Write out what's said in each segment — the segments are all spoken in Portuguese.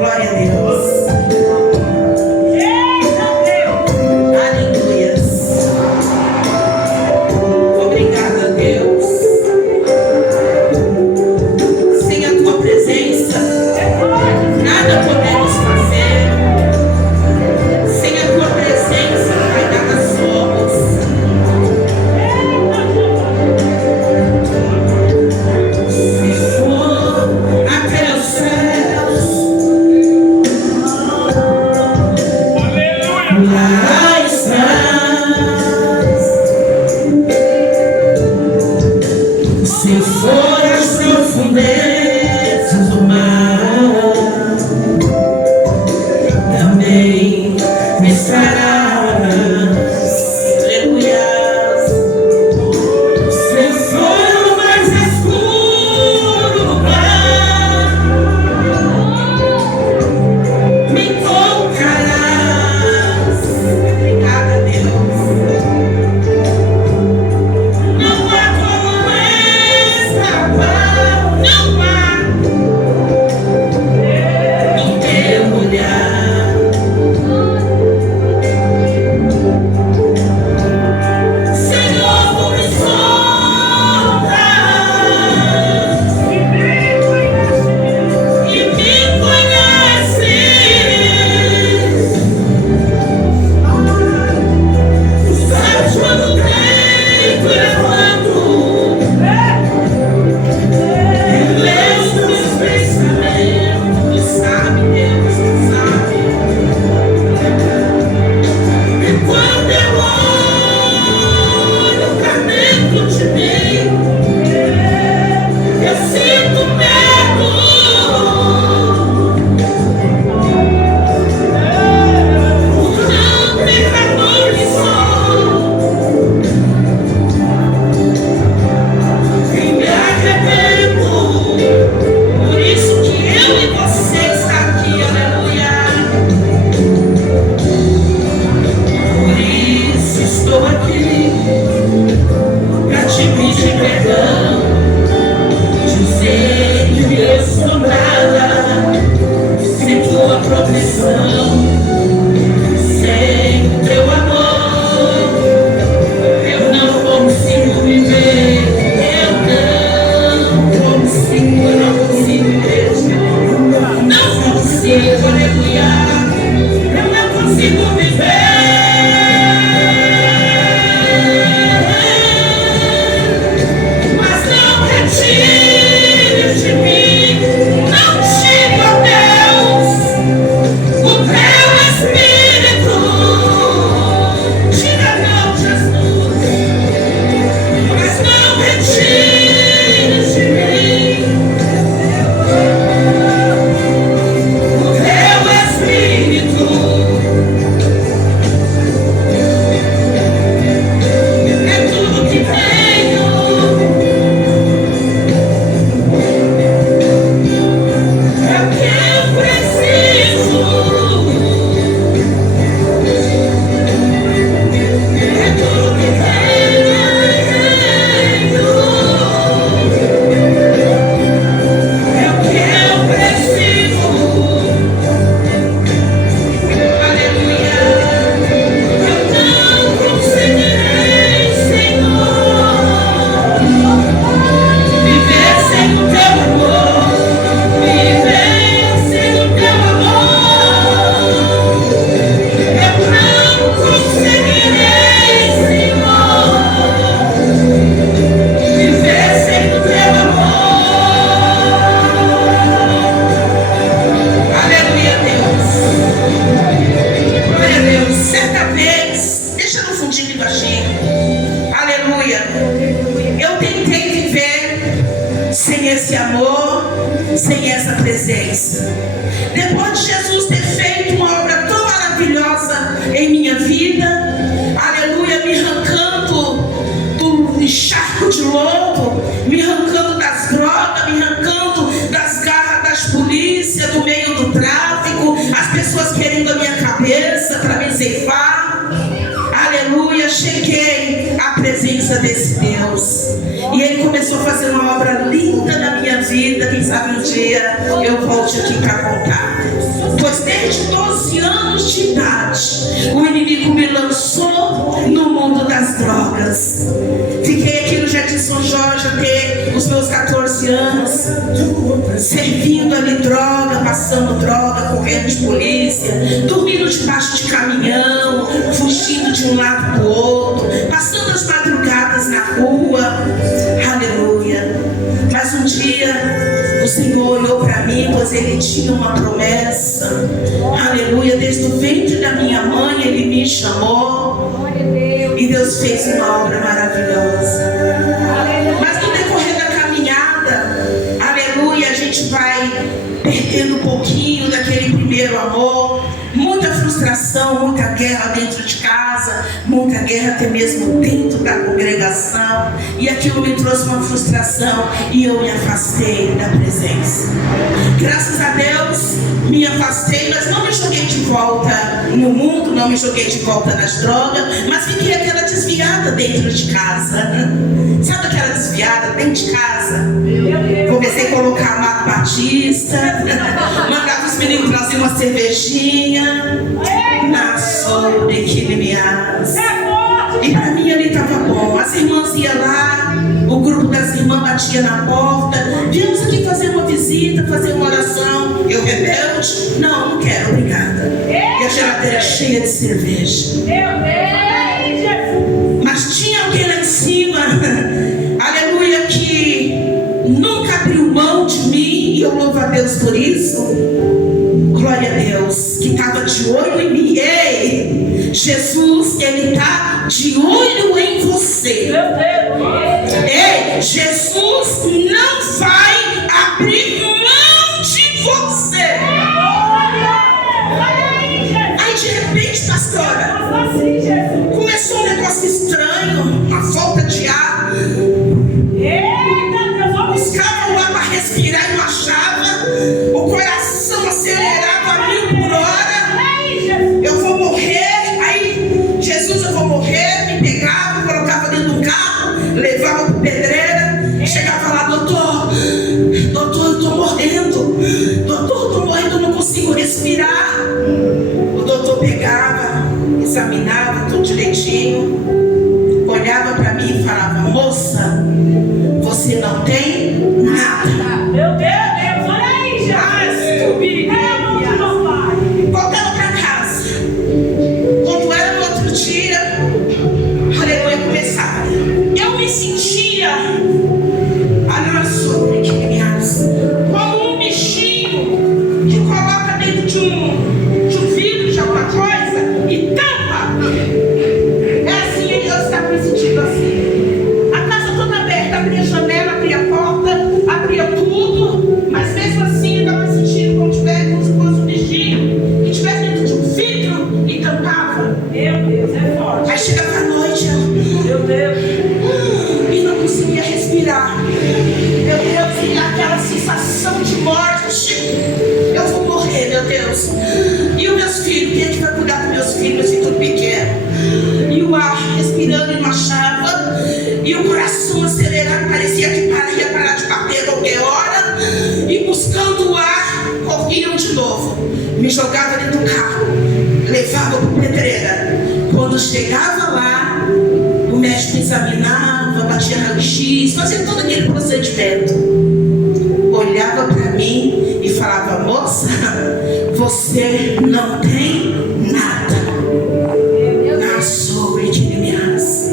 Glória a Deus. As pessoas querendo a minha cabeça para me ceifar. Aleluia. cheguei à presença desse Deus. E Ele começou a fazer uma obra linda na minha vida. Quem sabe um dia eu volte aqui para contar. Pois desde 12 anos de idade, o inimigo me lançou no mundo das drogas. Fiquei aqui no Jardim São Jorge até os meus 14 anos, servindo ali droga, passando droga, correndo de polícia, dormindo debaixo de caminhão, fugindo de um lado para o outro, passando as madrugadas na rua. Aleluia. Mas um dia o Senhor olhou para mim, pois Ele tinha uma promessa. Aleluia. Desde o ventre da minha mãe Ele me chamou. E Deus fez uma obra maravilhosa. Mas no decorrer da caminhada, aleluia, a gente vai perdendo um pouquinho daquele primeiro amor. Muita frustração, muita guerra dentro de casa, muita guerra até mesmo dentro da congregação. E aquilo me trouxe uma frustração e eu me afastei da presença. Graças a Deus me afastei, mas não me joguei de volta no mundo, não me joguei de volta nas drogas, mas fiquei aquela desviada dentro de casa. Sabe aquela desviada dentro de casa? Comecei a colocar Amado Batista, mandava os meninos trazer uma cervejinha. Na sobre que ele me asa. E para mim ali estava bom. As irmãs iam lá, o grupo das irmãs batia na porta. Viemos aqui fazer uma visita, fazer uma oração. Eu rebelde? Não, não quero, obrigada. E a geladeira cheia de cerveja. Mas tinha alguém lá em cima, aleluia, que nunca abriu mão de mim. E eu louvo a Deus por isso. Glória a Deus, que estava de olho em mim. Ei, Jesus, Ele está de olho em você. Ei, Jesus não vai abrir mão de você. Aí de repente, pastora, começou um negócio estranho, uma falta de ar. Buscava o ar para respirar e não achava. O coração acelerava 1000 por hora. Eu vou morrer. Aí, Jesus, eu vou morrer. Me pegava, colocava dentro do carro, levava para pedreira. Chegava lá, doutor, eu estou morrendo. Doutor, eu estou morrendo, não consigo respirar. O doutor pegava, examinava tudo direitinho, olhava para mim e falava: moça, você não tem nada. Meu Deus, olha aí, Jesus. Voltando para casa. Quando era no outro dia, aleluia, começava. Eu me sentia, como um bichinho que coloca dentro de um vidro de alguma coisa e tampa. É assim, eu estava me sentindo assim. A casa toda aberta, abria a janela, abria a porta, abria tudo, mas mesmo assim eu estava sentindo como se fosse um bichinho que estivesse dentro de um vidro e tampava. Meu Deus, é forte. Aí chegava a noite, meu Deus, e não conseguia respirar. Meu Deus, e aquela sensação de morte. Eu vou morrer, meu Deus. E os meus filhos, quem é que vai cuidar dos meus filhos, assim, tudo pequeno? E o ar respirando e não achava. E o coração acelerado, parecia que ia parar de bater a qualquer hora. E buscando o ar, corriam de novo. Me jogava dentro do carro, levava para pedreira. Quando chegava lá, o médico examinava, batia raio-x, fazia todo aquele procedimento. Olhava para mim e falava: moça, você não tem nada. Na sobre que ele me asa.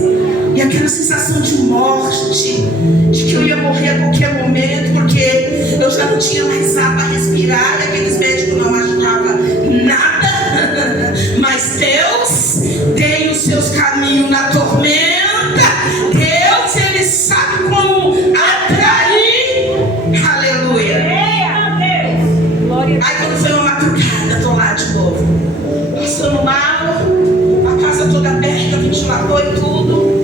E aquela sensação de morte, de que eu ia morrer a qualquer momento, porque eu já não tinha mais ar para respirar, e aqueles médicos não achavam nada. Mas Deus tem os seus caminhos na tormenta. Deus, Ele sabe como atrair. Aleluia. Aí quando foi uma madrugada, estou lá de novo, passando mal, a casa toda aberta, ventilador e tudo.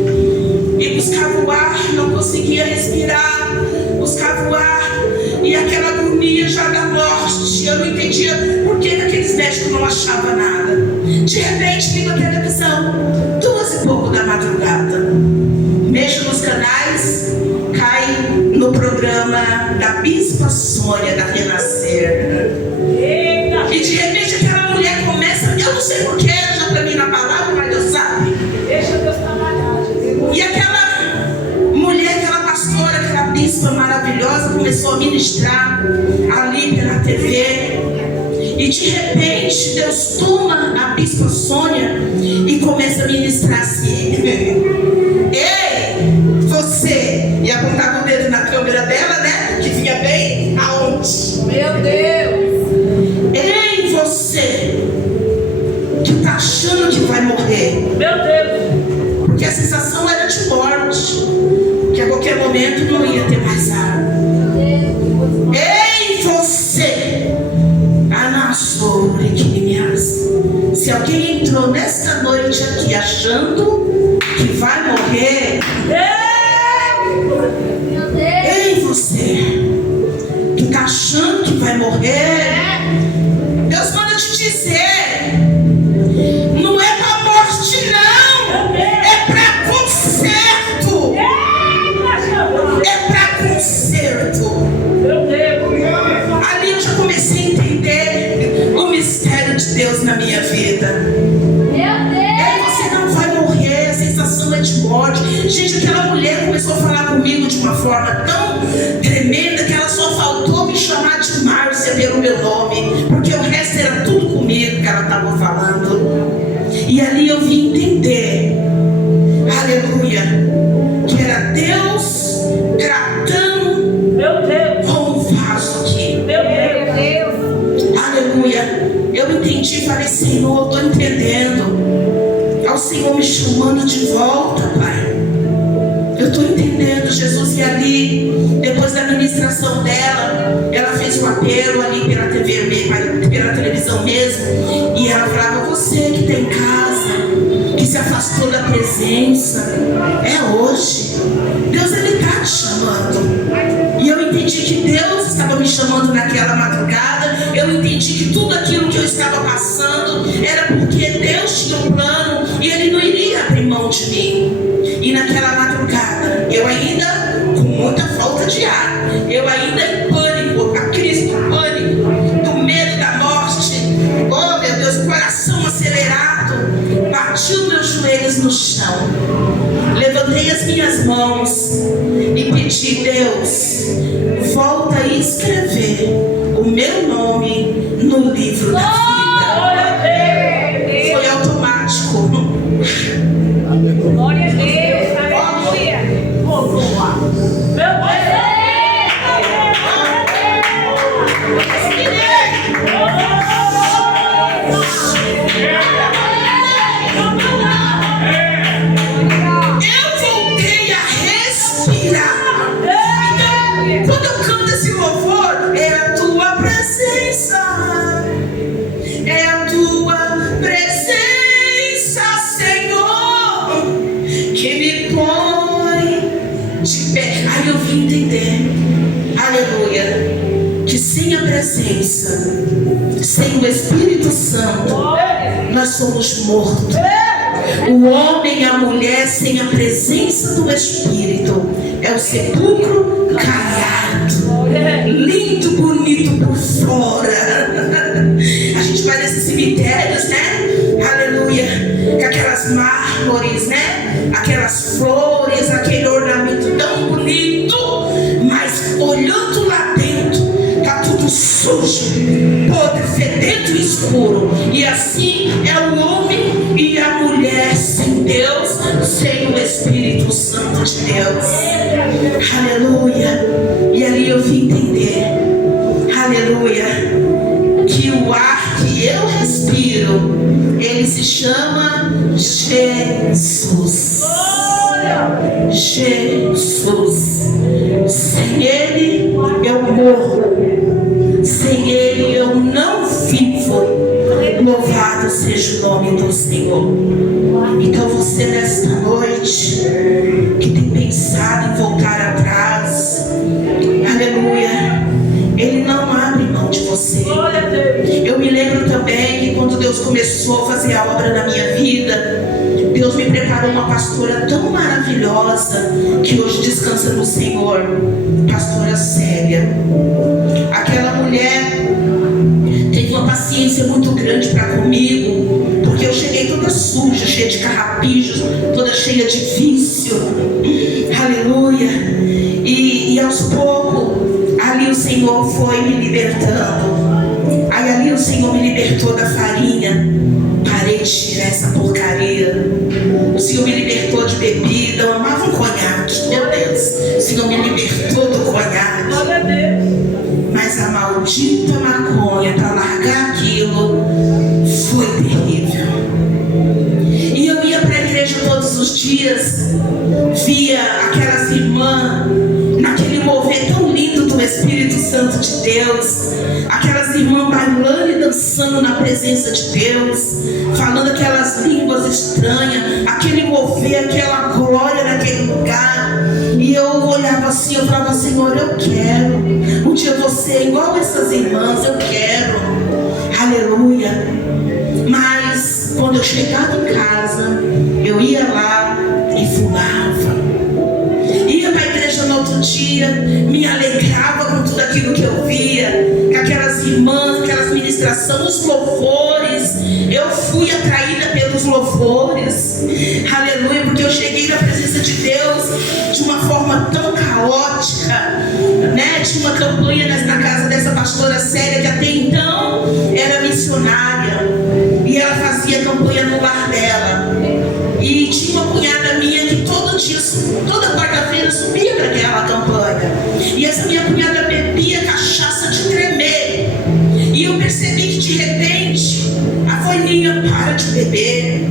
E buscava o ar, não conseguia respirar. Buscava o ar, e aquela agonia já da morte. Eu não entendia por que aqueles aqueles médicos não achavam nada. De repente liga a televisão, 2h pouco da madrugada. Mexo nos canais, cai no programa da Bispa Sônia da Renascer. E de repente aquela mulher começa, eu não sei porquê, já para mim na palavra, mas Deus sabe. Deixa Deus trabalhar, Jesus. E aquela mulher, aquela pastora, aquela bispa maravilhosa, começou a ministrar ali pela TV. E de repente Deus toma a Bispa Sônia e começa a ministrar assim. Ei, você! E apontava o dedo na câmera dela, né? Que vinha bem aonde? Meu Deus! Ei, você! Que tá achando que vai morrer. Meu Deus! Porque a sensação era de morte. Que a qualquer momento não ia ter mais ar. Ei, você! Se alguém entrou nesta noite aqui achando que vai morrer, ei, você que está achando que vai morrer, Deus manda te dizer, não é para morte não, é para conserto, é para conserto. Ali eu já comecei a entender o mistério de Deus na minha vida. Aí você não vai morrer, a sensação é de morte. Gente, aquela mulher começou a falar comigo de uma forma tão tremenda que ela só faltou me chamar de Márcia pelo meu nome, porque o resto era tudo comigo que ela estava falando. E ali eu vim entender, aleluia, que era Deus tratando com um vaso aqui. Aleluia. Eu entendi, falei, Senhor, eu estou entendendo. É o Senhor me chamando de volta, Pai. Eu estou entendendo, Jesus. E ali, depois da ministração dela, ela fez um apelo ali pela TV, pela televisão mesmo. E ela falava, você que está em casa, que se afastou da presença, é hoje. Deus, Ele está te chamando. E eu entendi que Deus estava me chamando naquela madrugada. Eu entendi que tudo aquilo que eu estava passando era porque Deus tinha um plano e Ele não iria abrir mão de mim. E naquela madrugada, eu ainda com muita falta de ar, eu ainda em pânico, a crise do pânico, do medo da morte, oh meu Deus, coração acelerado, bati os meus joelhos no chão, levantei as minhas mãos e pedi, Deus, volta a escrever o meu nome no livro da vida. Foi automático. Glória a Deus, aleluia. Meu Eu voltei a respirar. Então, quando eu canto esse louvor, é a tua presença. É a tua presença, Senhor, que me põe de pé. Aí eu vim entender, aleluia, que sem a presença, sem o Espírito Santo, nós somos mortos. O homem e a mulher sem a presença do Espírito é o sepulcro caiado, lindo, bonito por fora. A gente vai nesses cemitérios, né? Aleluia, com aquelas mármores, né? Aquelas flores, aquele ornamento tão bonito, mas olhando lá dentro, tá tudo sujo, podre, fedendo e escuro. E assim é o homem e a mulher sem Deus, sem o Espírito Santo de Deus. Aleluia. E ali eu vim entender, aleluia, que o ar que eu respiro, ele se chama Jesus. Jesus. Sem Ele eu morro, sem Ele eu não vivo. Louvado seja o nome do Senhor. Então você nesta noite que tem pensado em voltar atrás, aleluia, Ele não abre mão de você. Eu me lembro também Deus começou a fazer a obra na minha vida. Deus me preparou uma pastora tão maravilhosa, que hoje descansa no Senhor, pastora Célia. Aquela mulher teve uma paciência muito grande para comigo, porque eu cheguei toda suja, cheia de carrapijos, toda cheia de vício. Aleluia. E aos poucos, ali o Senhor foi me libertando. Aí ali o Senhor me libertou da farinha. Parei de tirar essa porcaria. O Senhor me libertou de bebida. Eu amava um conhaque, meu Deus. O Senhor me libertou do conhaque. Glória a Deus. Mas a maldita maconha, para largar aquilo, foi terrível. E eu ia para a igreja todos os dias, via aquelas irmãs naquele mover tão lindo do Espírito Santo de Deus, aquelas irmãs bailando e dançando na presença de Deus, falando aquelas línguas estranhas, aquele mover, aquela glória naquele lugar. E eu olhava assim, eu falava: Senhor, eu quero um dia você igual essas irmãs, eu quero. Aleluia. Mas quando eu chegava em casa, eu ia lá e fumava. Ia para a igreja no outro dia, me alegrava com tudo aquilo que eu via, com aquelas irmãs, aquelas ministrações, os louvores. Eu fui atraída pelos louvores. Aleluia, porque eu cheguei na presença de Deus de uma forma tão caótica, né? Tinha uma campanha na casa dessa pastora Célia, que até então era missionária, e ela fazia campanha no lar dela. E tinha uma cunhada minha que todo dia, toda quarta-feira, subia para aquela campanha. E essa minha cunhada bebia cachaça de tremer. E eu percebi que de repente a Voininha para de beber.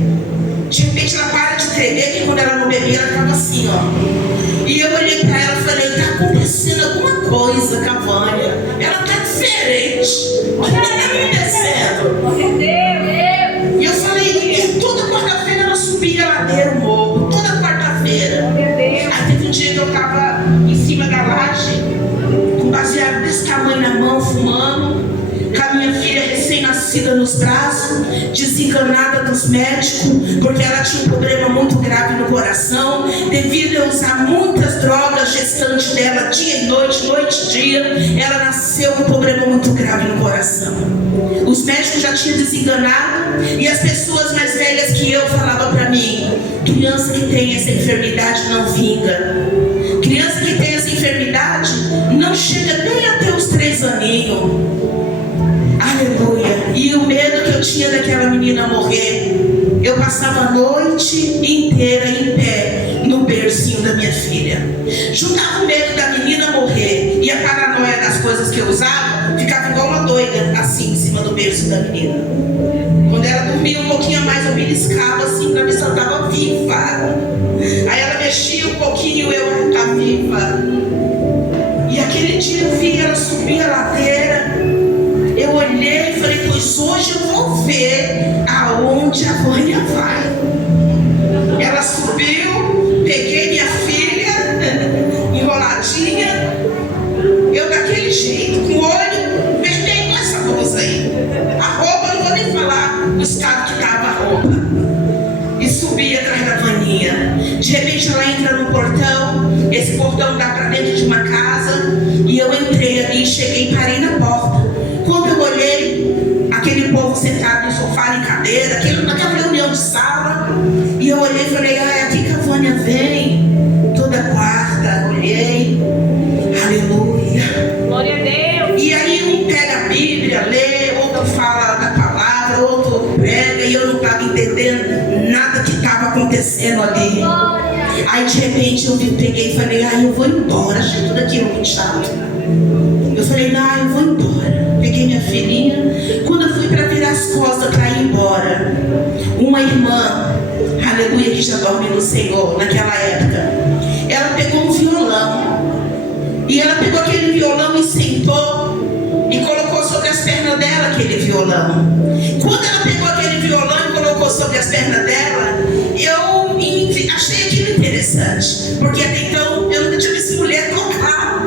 De repente ela para de tremer, porque quando ela não bebia, ela ficava assim, ó. E eu olhei para ela e falei: tá acontecendo alguma coisa com a Vânia. Ela tá diferente. O que tá acontecendo? Glória a Deus. E eu falei: toda quarta-feira ela subia a ladeira, o morro. Toda quarta-feira. Glória a Deus. Aí teve um dia que eu tava em cima da laje, com baseado desse tamanho na mão, fumando, com a minha filha recém-nascida nos braços, desenganada dos médicos, porque ela tinha um problema muito grave no coração, devido a usar muitas drogas, gestante dela, dia e noite, noite e dia, ela nasceu com um problema muito grave no coração. Os médicos já tinham desenganado, e as pessoas mais velhas que eu falavam para mim: criança que tem essa enfermidade não vinga. Criança que tem essa enfermidade não chega nem até os 3 aninhos. Aleluia. E o medo que eu tinha daquela menina morrer, eu passava a noite inteira em pé no bercinho da minha filha. Juntava o medo da menina morrer e a paranoia das coisas que eu usava, ficava igual uma doida, assim, em cima do berço da menina. Quando ela dormia um pouquinho a mais, eu beliscava assim para ver se ela estava viva. Aí ela mexia um pouquinho e eu: tá viva. E aquele dia eu vi ela subir a ladeira. Eu olhei e falei: pois hoje eu vou ver aonde a Vânia vai. Ela subiu, peguei minha filha, enroladinha, eu daquele jeito, com o olho vermelho com essa blusa aí. A roupa, não vou nem falar o estado que estava a roupa. E subi atrás da Vaninha. De repente ela entra no portão, esse portão dá para dentro de uma casa, e eu entrei ali, cheguei e parei na porta. Quando eu olhei, aquele povo sentado no sofá, em cadeira, naquela reunião de sala, e eu olhei e falei: é aqui que a Vânia vem, toda quarta. Olhei, aleluia. Glória a Deus. E aí um pega a Bíblia, lê, outro fala da palavra, outro prega, e eu não estava entendendo nada que estava acontecendo ali. Aí de repente eu peguei e falei: eu vou embora, achei tudo aquilo muito chato. Eu falei: não, eu vou embora. Peguei minha filhinha. Quando eu fui para virar as costas para ir embora, uma irmã, aleluia, que já dorme no Senhor, naquela época, ela pegou um violão. E ela pegou aquele violão e sentou e colocou sobre as pernas dela aquele violão. Quando ela pegou aquele violão e colocou sobre as pernas dela, eu achei aquilo interessante, porque até então eu nunca tinha visto mulher tocar.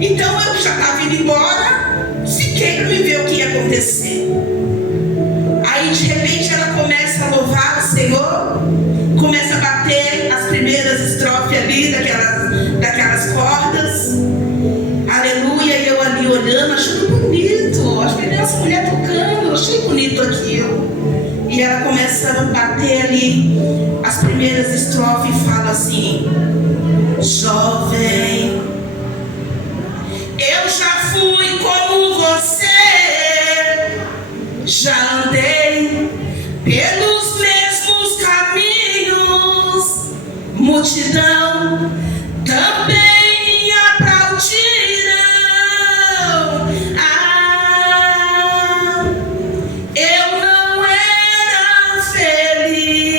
Então eu já estava indo embora, fiquei para me ver o que ia acontecer. Aí de eu achei bonito aquilo. E ela começa a bater ali as primeiras estrofes e fala assim: jovem, eu já fui como você, já andei pelos mesmos caminhos, multidão também me aplaudiram. Eu não era feliz.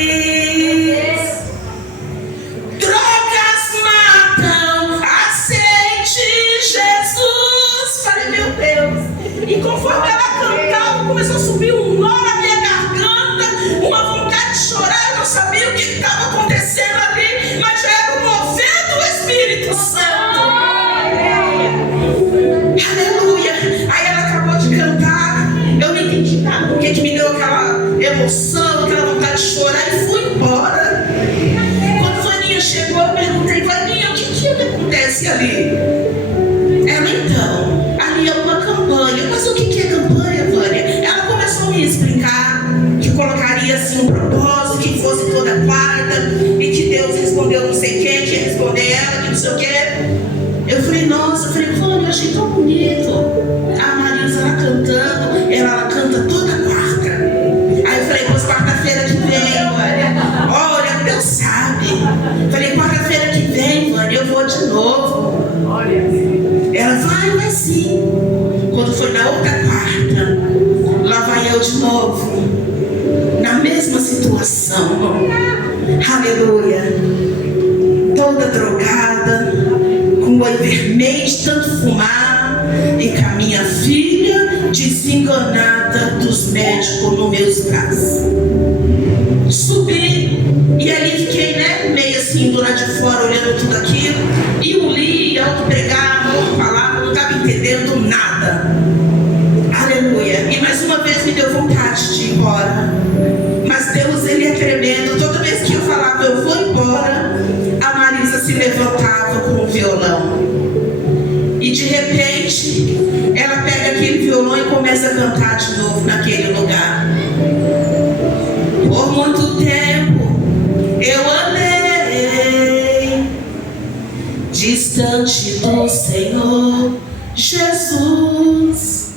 Drogas matam, aceite Jesus. Falei, meu Deus. E conforme ela cantava, começou a subir um nó na minha garganta, uma vontade de chorar. Eu não sabia o que estava acontecendo ali, mas já era o mover do Espírito Santo. Aleluia. Aí ela acabou de cantar, eu não entendi nada, porque que me deu aquela emoção, aquela vontade de chorar, e fui embora. Quando Vaninha chegou, eu perguntei: Vaninha, o que acontece ali? Ela, então, ali é uma campanha. Mas o que é campanha, Vânia? Ela começou a me explicar que colocaria assim um propósito, que fosse toda quarta, e que Deus respondeu não sei quem, que ia responder ela, que não sei o que. Eu falei, nossa, Vânia, eu achei tão bonito. A Marisa lá cantando, ela canta toda quarta. Aí eu falei, pois quarta-feira que vem, Vânia, olha, Deus sabe. Falei, quarta-feira que vem, Vânia, eu vou de novo. Ela vai sim. Quando foi na outra quarta, lá vai eu de novo, na mesma situação. Aleluia. Toda drogada, com o olho vermelho de tanto fumar, e com a minha filha desenganada dos médicos nos meus braços. Subi e ali fiquei, meio assim do lado de fora, olhando tudo aquilo, e um lia, outro pregava, outro falava, não estava entendendo nada. Aleluia. E mais uma vez me deu vontade de ir embora, mas Deus, ele é tremendo. Toda vez que eu falava eu vou embora, a Marisa se levantava com o violão, e de repente ela pega aquele violão e começa a cantar de novo naquele lugar. Por muito tempo eu andei distante do Senhor Jesus,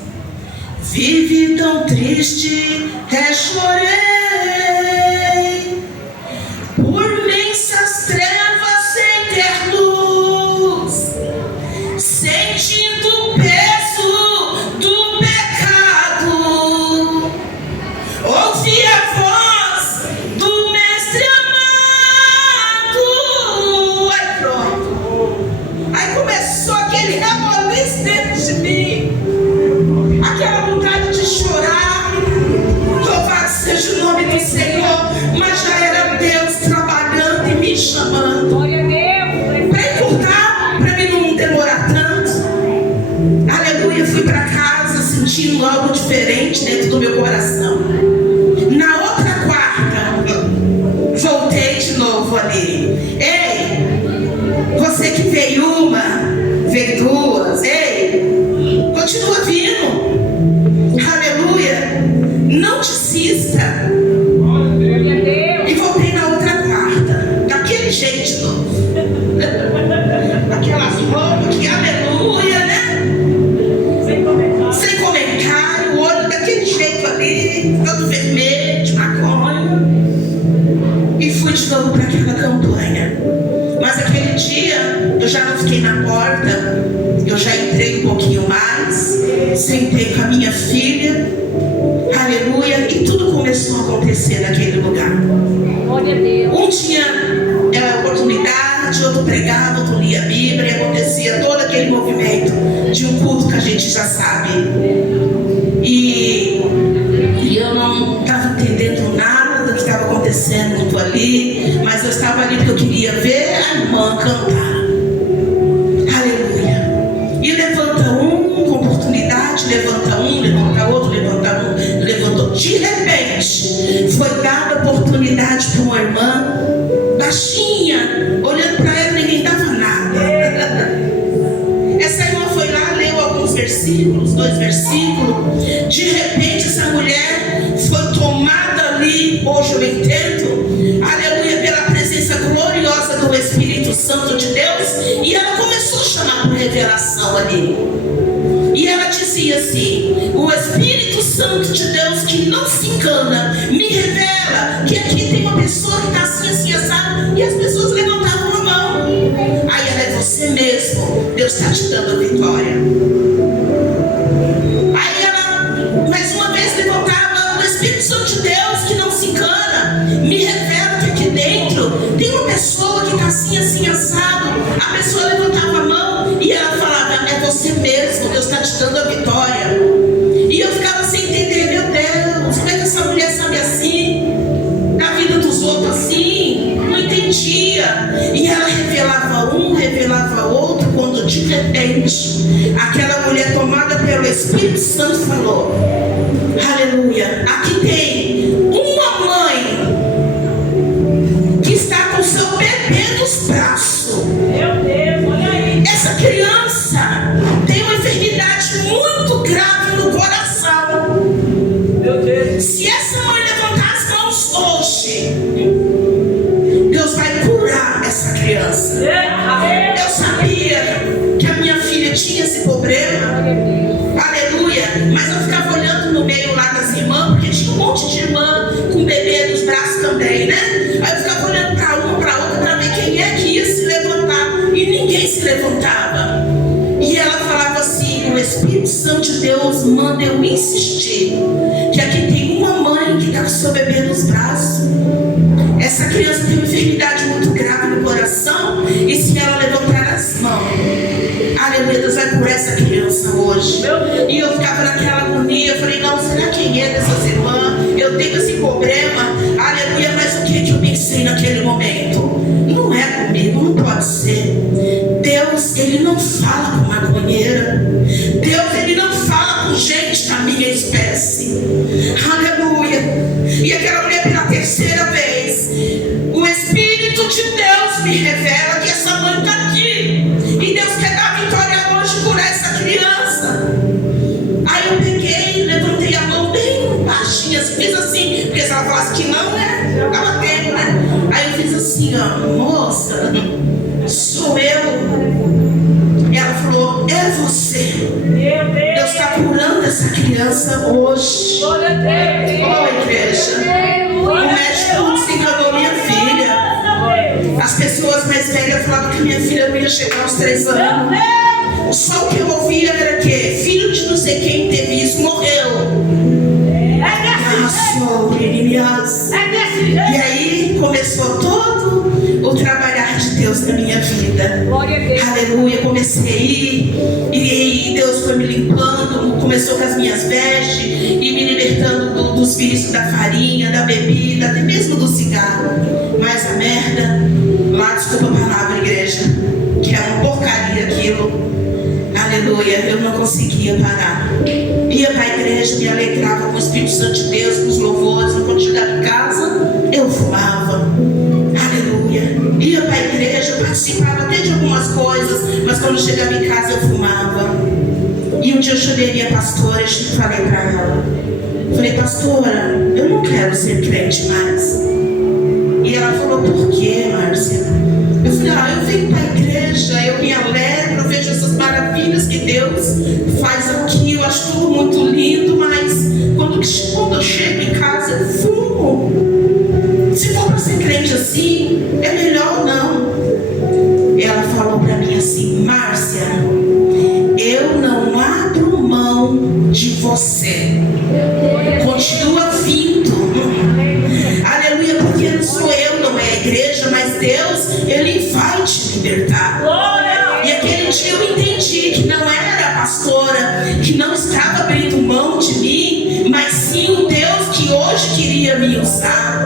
vivi tão triste, chorei por imensas trevas sem ter luz, sentindo o peso do pecado. Ouvi a voz do Mestre amado. Aí pronto. Aí começou aquele reboliço dentro de mim, aquela vontade de chorar. Louvado seja o nome do Senhor. Mas já era Deus trabalhando e me chamando para encurtar, para mim não demorar tanto. Aleluia. Fui para casa sentindo algo diferente dentro do meu coração. Na outra quarta, voltei de novo ali. Ei, você que veio uma, veio duas, ei, continua vindo. Aleluia. Não desista. E voltei na outra quarta, daquele jeito de novo. Aquelas roupas que, aleluia, sem comentário, o olho daquele jeito ali, todo vermelho, de maconha. E fui de novo para aquela campanha. Mas aquele dia eu já não fiquei na porta, eu já entrei um pouquinho mais, sentei com a minha filha, aleluia, e tudo começou a acontecer naquele lugar. Um tinha oportunidade, outro pregava, outro lia a Bíblia, e acontecia todo aquele movimento de um culto que a gente já sabe. E eu não estava entendendo nada do que estava acontecendo muito ali, mas eu estava ali porque eu queria ver a irmã cantar. Aleluia. E levanta um com oportunidade, levanta um, levanta outro, levanta um, levantou. De repente, foi dada oportunidade para uma irmã baixinha, olhando para ela, ninguém dava nada. Essa irmã foi lá, leu alguns versículos, 2 versículos. De repente, essa mulher hoje eu entendo, aleluia, pela presença gloriosa do Espírito Santo de Deus. E ela começou a chamar por revelação ali. E ela dizia assim: o Espírito Santo de Deus, que não se engana, me revela que aqui tem uma pessoa que está assim, assim, assado. E as pessoas levantavam a mão. Aí ela: é você mesmo, Deus está te dando a vitória. Aí ela, mais uma vez, levantava: o Espírito Santo de Deus, que não se engana, me revela que aqui dentro tem uma pessoa que está assim, assim, assado. A pessoa levantava a mão e ela falava: é você mesmo, Deus está te dando a vitória. E eu ficava sem entender: meu Deus, como é que essa mulher sabe assim, da vida dos outros assim? Não entendia. E ela revelava um, revelava outro, quando de repente aquela mulher tomada pelo Espírito Santo falou: aleluia, aqui tem uma mãe que está com seu bebê nos braços. Meu Deus, olha aí. Essa criança tem uma enfermidade muito grave no coração. Meu Deus. Se essa mãe levantar as mãos hoje, Deus vai curar essa criança. Eu sabia que a minha filha tinha esse problema, aleluia, mas eu ficava olhando no meio lá das irmãs, porque tinha um monte de irmã com bebê nos braços também, né? Aí eu ficava olhando para uma, para outra, para ver quem é que ia se levantar, e ninguém se levantava. E ela falava assim: o Espírito Santo de Deus manda eu insistir que aqui tem uma mãe que está com seu bebê nos braços. Essa criança tem uma enfermidade muito grave no coração, e se ela levantar as mãos, aleluia, Deus vai curar essa criança hoje. E eu ficava naquela agonia. Eu falei: não, será quem é dessas irmãs? Eu tenho esse problema, aleluia, mas o que eu pensei naquele momento? Não é comigo, não pode ser. Deus, Ele não fala com maconheira. Deus, Ele não fala com gente da minha espécie. Aleluia. E aquela mulher, pela terceira vez, o Espírito de Deus me revela que essa mãe está aqui, e Deus quer dar vitória hoje por essa criança. Aí eu peguei, levantei a mão bem baixinha, fiz assim, porque se ela falasse que não, né, estava tempo, né? Aí eu fiz assim: ó, moça, sou eu. Ela falou: é você. Meu Deus. Deus está curando essa criança hoje. Glória a Deus. Ó, igreja, o médico não se enganou minha filha. As pessoas mais velhas falavam que minha filha não ia chegar aos 3 anos. Só o que eu ouvia era que filho de não sei quem teve isso, morreu. E aí começou todo o trabalhar de Deus na minha vida. Glória a Deus. Aleluia. Comecei a ir, e Deus foi me limpando. Começou com as minhas vestes e me libertando dos vícios da farinha, da bebida, até mesmo do cigarro. Mas a merda lá, desculpa a palavra, igreja, que é uma porcaria aquilo. Aleluia, eu não conseguia parar. Ia para a igreja, me alegrava com o Espírito Santo de Deus, com os louvores. Quando chegava em casa, eu fumava. Aleluia. Ia para a igreja, participava até de algumas coisas, mas quando chegava em casa eu fumava. E um dia eu chamei a minha pastora e falei para ela: falei: pastora, eu não quero ser crente mais. E ela falou: por quê, Márcia? Eu falei: eu venho para a igreja, eu me alegro, eu vejo essas maravilhas que Deus faz aqui, eu acho tudo muito lindo, mas quando eu chego em casa eu fumo. Se for para ser crente assim, é melhor não. Ela falou para mim assim: Márcia, eu não abro mão de você. Continua vindo. Aleluia, porque não sou eu, não é a igreja, mas Deus, Ele vai te libertar. E aquele dia eu entendi que não era a pastora que não estava abrindo mão de mim, mas sim o Deus que hoje queria me usar.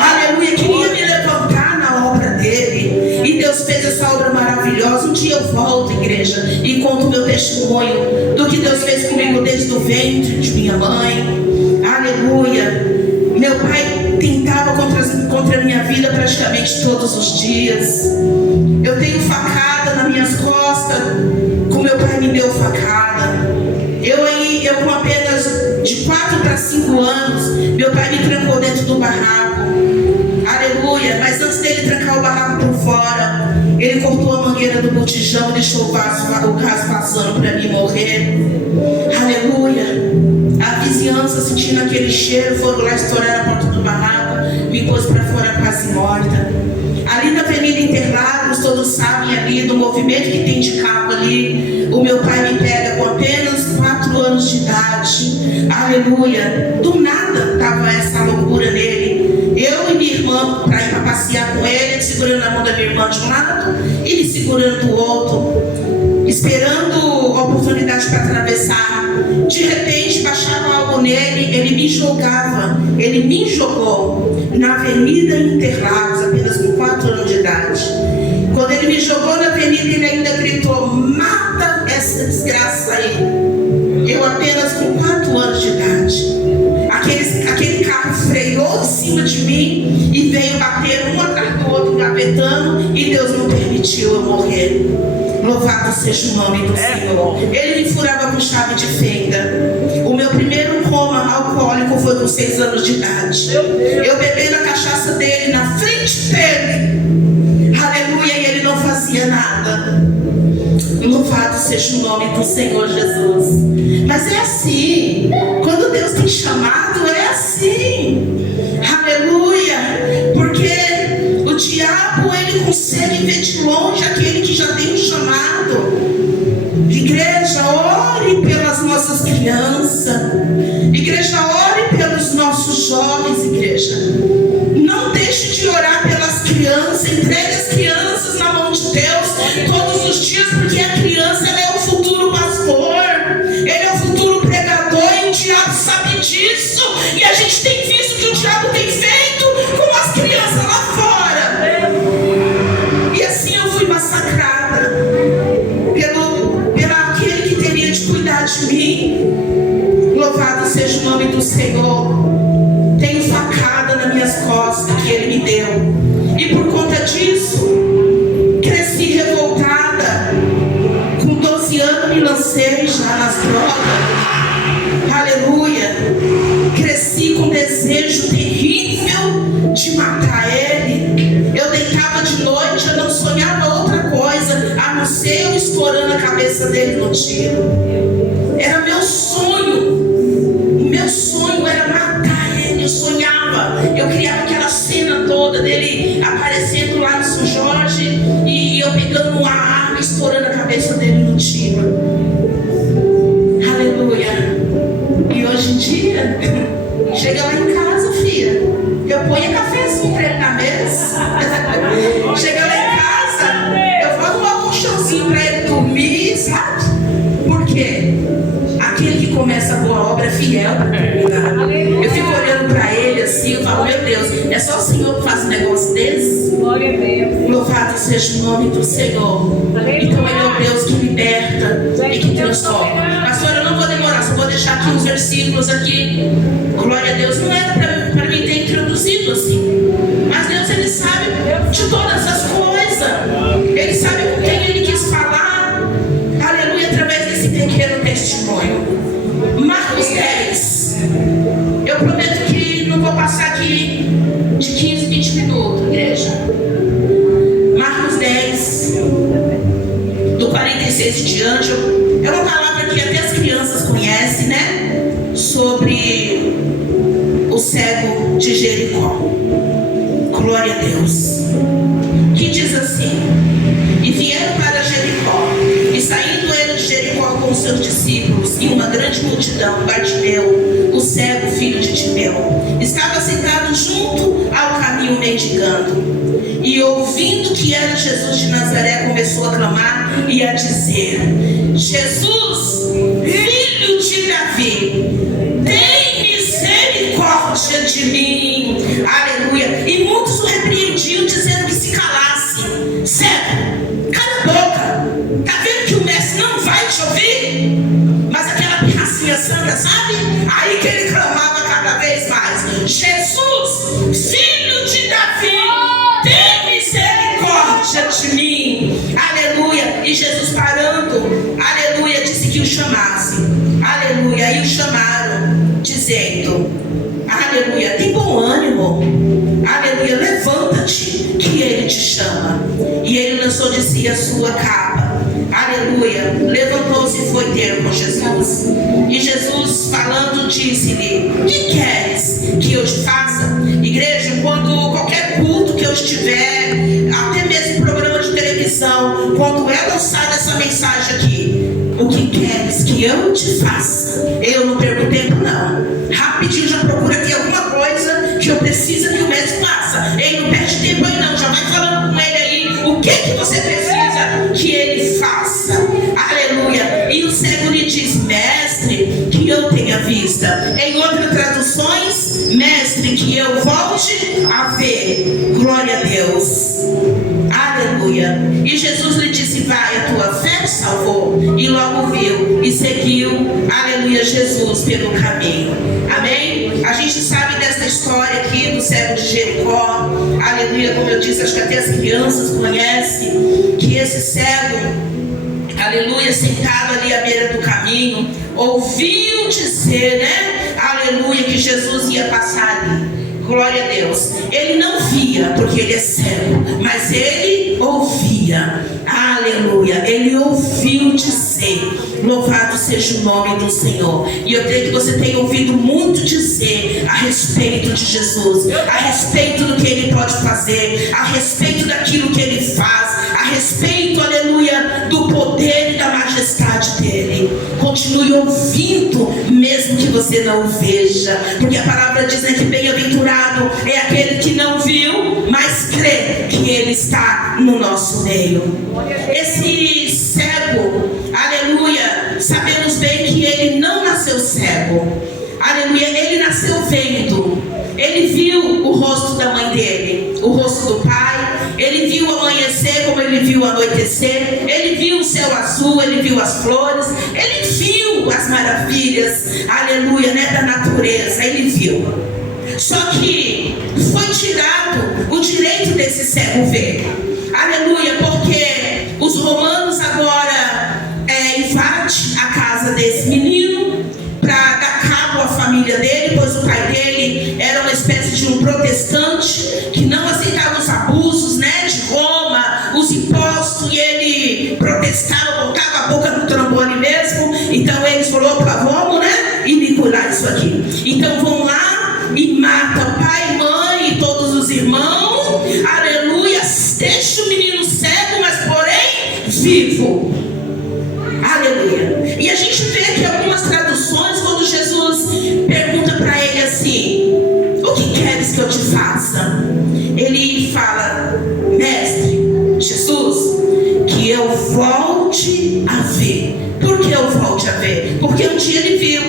Aleluia, queria me levantar na obra dele. E Deus fez essa obra maravilhosa. Um dia eu volto, igreja, e conto o meu testemunho do que Deus fez comigo desde o ventre de minha mãe. Aleluia. Meu pai tentava contra a minha vida praticamente todos os dias. Eu tenho facada nas minhas costas, como meu pai me deu facada. Eu com apenas de 4 para 5 anos, meu pai me trancou dentro do barraco. Aleluia. Mas antes dele trancar o barraco por fora, ele cortou a mangueira do botijão e deixou o gás passando para mim morrer. Aleluia. A vizinhança, sentindo aquele cheiro, foram lá estourar a porta do barraco, me pôs para fora quase morta. Ali na Avenida Interlagos, todos sabem ali do movimento que tem de carro ali. O meu pai me pega com apenas 4 anos de idade. Aleluia. Do nada estava essa loucura nele. Eu e minha irmã para ir para passear com ele, segurando a mão da minha irmã de um lado e me segurando do outro, esperando a oportunidade para atravessar. De repente baixava algo nele, ele me jogou na Avenida Interlagos, apenas com 4 anos de idade. Quando ele me jogou na avenida, ele ainda gritou: mata essa desgraça aí. Eu apenas com 4 anos de idade. Aquele carro freou em cima de mim e veio bater um atrás do outro, engavetando, e Deus não permitiu eu morrer. Louvado seja o nome do Senhor. Ele me furava com chave de fenda. O meu primeiro coma alcoólico foi com 6 anos de idade. Eu bebendo a cachaça dele na frente dele. Aleluia, e ele não fazia nada. Louvado seja o nome do Senhor Jesus. Mas é assim. Quando Deus tem chamado, é assim. Aleluia. Porque o diabo, ele consegue ver de longe aquele que já tem um chamado. Igreja, ore pelas nossas crianças. Igreja, ore pelos nossos jovens, igreja. Não deixe de orar pelas crianças. Entregue as crianças na mão de Deus todos os dias, porque a criança, ela é o futuro pastor. Ele é o futuro pregador, e o diabo sabe disso. E a gente tem visto o que o diabo tem feito com as crianças lá fora. E assim eu fui massacrada pelo aquele que teria de cuidar de mim. Louvado seja o nome do Senhor. Tenho facada nas minhas costas que Ele me deu. E por conta disso, cresci revoltada. Com 12 anos me lancei já nas drogas. Aleluia. Cresci com desejo terrível de matar ele. Eu deitava de noite, eu não sonhava outra coisa a não ser eu estourando a cabeça dele no tiro. Era meu sonho. O meu sonho era matar ele. Eu sonhava, eu criava aquela cena toda dele aparecendo lá no São Jorge e eu pegando uma arma e estourando a cabeça dele no tiro. Aleluia. E hoje em dia, chega lá em casa, filha, eu ponho cafezinho pra ele na mesa. Chega lá em casa, eu faço um colchãozinho pra ele dormir, sabe? Por quê? Aquele que começa a boa obra é fiel para terminar. Eu fico olhando pra ele assim, eu falo: meu Deus, é só o Senhor que faz um negócio desse? Glória a Deus. Louvado seja o nome do Senhor. Então Ele é o Deus que liberta e que transforma. Pastor, eu não vou demorar, só vou deixar aqui uns versículos aqui. Glória a Deus. Não era para mim ter introduzido assim, mas Deus, Ele sabe de todas as coisas. Ele sabe com quem Ele quis falar. Aleluia, através desse pequeno testemunho. Marcos 10. Eu prometo que não vou passar aqui de 15, 20 minutos, igreja. Marcos 10, do 46 em diante. É uma palavra que até as crianças conhecem, né? Sobre o cego de Jericó. Glória a Deus. Que diz assim: e vieram para Jericó, e saindo ele de Jericó com os seus discípulos e uma grande multidão, Bartimeu, o cego, filho de Timeu, estava sentado junto ao caminho mendigando. E ouvindo que era Jesus de Nazaré, começou a clamar e a dizer: Jesus, filho de Davi, tem misericórdia de mim. Aleluia. E muitos o repreendiam, dizendo que se calasse. Cego, cala a boca. Tá vendo que o mestre não vai te ouvir? Mas aquela pirracinha santa, sabe? Aí que ele clamava cada vez mais: Jesus, filho de Davi, tem misericórdia de mim. Aleluia. E Jesus, parando, aleluia, disse que o chamasse. Aleluia. Aí o chamaram, dizendo dizendo: aleluia, tem bom ânimo, aleluia, levanta-te, que ele te chama. E ele lançou de si a sua capa, aleluia, levantou-se e foi ter com Jesus. E Jesus, falando, disse-lhe: que queres que eu te faça? Igreja, quando qualquer culto que eu estiver, até mesmo programa de televisão, quando é lançada essa mensagem aqui: o que queres que eu te faça? Eu não perco tempo não. Rapidinho já procura aqui alguma coisa que eu preciso que o médico faça. Ele não perde tempo aí não. Já vai falando com ele aí o que você precisa que ele faça. Aleluia. E o cego lhe diz: mestre, que eu tenha vista. Em outras traduções: mestre, que eu volte a ver. Glória a Deus. Aleluia. E Jesus lhe disse: vai, a tua fé te salvou. E logo viu e seguiu, aleluia, Jesus pelo caminho. Amém? A gente sabe dessa história aqui do cego de Jericó. Aleluia, como eu disse, acho que até as crianças conhecem, que esse cego, aleluia, sentado ali à beira do caminho, ouviu dizer, né, aleluia, que Jesus ia passar ali. Glória a Deus. Ele não via, porque ele é cego, mas ele ouvia. Aleluia. Ele ouviu dizer: louvado seja o nome do Senhor. E eu creio que você tem ouvido muito dizer a respeito de Jesus, a respeito do que ele pode fazer, a respeito daquilo que ele faz, a respeito, aleluia, do poder e da majestade dele. Continue ouvindo, mesmo que você não o veja, porque a palavra diz, né, que bem-aventurado é aquele que não viu, mas crê que ele está no nosso meio. Esse cego, aleluia, sabemos bem que ele não nasceu cego. Aleluia, ele nasceu vendo. Ele viu o rosto da mãe dele, o rosto do pai. Ele viu o amanhecer como ele viu o anoitecer. Ele viu o céu azul, ele viu as flores. Ele viu as maravilhas, aleluia, né, da natureza. Ele viu. Só que foi tirado o direito desse cego ver. Aleluia, porque os romanos agora invadem a casa desse menino para dar cabo à família dele, pois o pai dele era uma espécie de um protestante que não aceitava os abusos, né, de Roma, os impostos, e ele protestava, botava a boca no trombone mesmo. Então eles falaram: opa, vamos, né, iniquilar isso aqui. Então vão lá e mata pai, mãe e todos os irmãos, aleluia, deixa o menino cego, mas porém vivo, aleluia. E a gente vê que algumas traduções, quando Jesus pergunta para ele assim: o que queres que eu te faça? Ele fala: mestre, Jesus, que eu volte a ver. Por que eu volte a ver? Porque um dia ele viu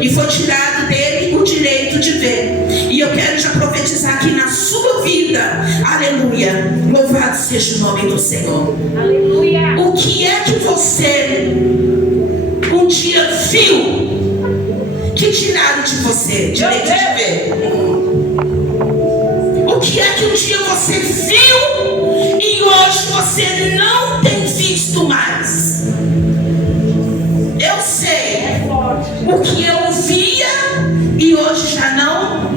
e foi tirado dele o direito de ver. E eu quero já profetizar aqui na sua vida, aleluia, louvado seja o nome do Senhor. Aleluia. O que é que você um dia viu que tiraram de você direito de ver? O que é que um dia você viu e hoje você não tem visto mais? Eu sei o que eu via e hoje já não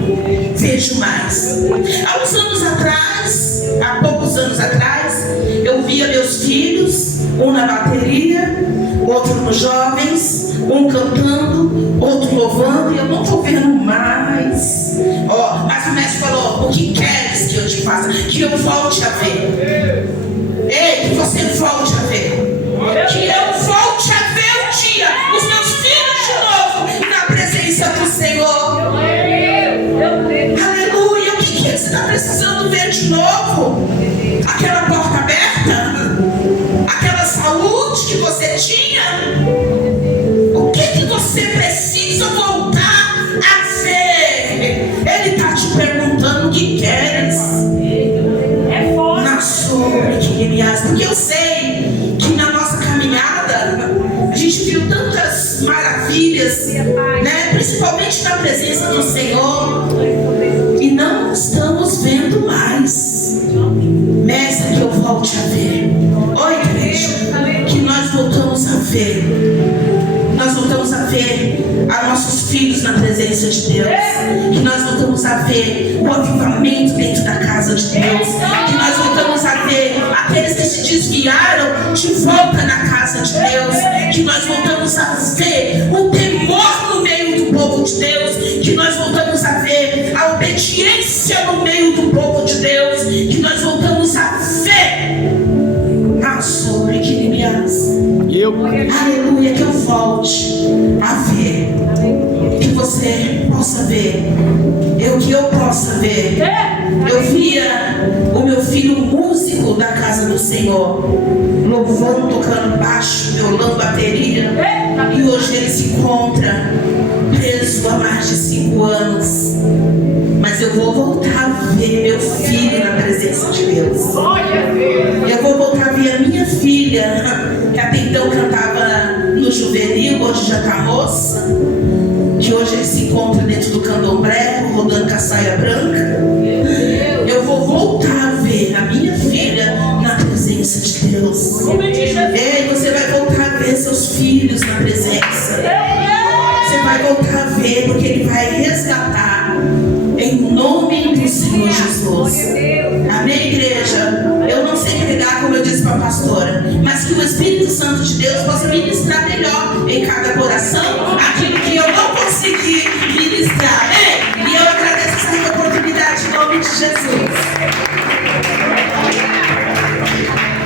vejo mais. Há uns anos atrás, há poucos anos atrás, eu via meus filhos, um na bateria, outro nos jovens, um cantando, outro louvando, e eu não estou vendo mais. Mas o mestre falou: o que queres que eu te faça? Que eu volte a ver. Ei, que você volte a ver. Que eu volte a ver um dia os meus filhos de novo na presença do Senhor. Aleluia. O que você está precisando ver de novo? Aquela porta aberta? Aquela saúde que você tinha? O que você precisa voltar a ver? Ele está te perguntando: o que queres? Na sua, porque eu sei que na nossa caminhada a gente viu tantas maravilhas, né? Principalmente na presença do Senhor, e não estamos vendo mais. Mestre, que eu volte a ver. Oi, igreja, que nós voltamos a ver. Nós voltamos a ver a nossos filhos na presença de Deus, que nós voltamos a ver o avivamento dentro da casa de Deus, que nós voltamos a ver aqueles que se desviaram de volta na casa de Deus, que nós voltamos a ver o temor no meio do povo de Deus, que nós voltamos a ver a obediência no meio do povo de Deus, que nós voltamos a ver sobre que aleluia, que eu volte a ver, que você possa ver, que eu possa ver. Eu via o meu filho músico da casa do Senhor, louvando, tocando baixo, violão, bateria, e hoje ele se encontra preso há mais de 5 anos. Mas eu vou voltar a ver meu filho na presença de Deus. Eu vou voltar a ver a minha filha, que até então cantava no juvenil, hoje já está moça, que hoje ele se encontra dentro do candomblé, rodando com a saia branca. Eu vou voltar a ver a minha filha na presença de Deus. E você vai voltar a ver seus filhos na presença. Você vai voltar a ver, porque Ele vai resgatar em nome do Senhor Jesus. Amém, igreja? Eu não sei pregar, como eu disse para a pastora, mas que o Espírito Santo de Deus possa ministrar melhor em cada coração aquilo que eu não consegui ministrar. Amém? E eu agradeço essa oportunidade em nome de Jesus.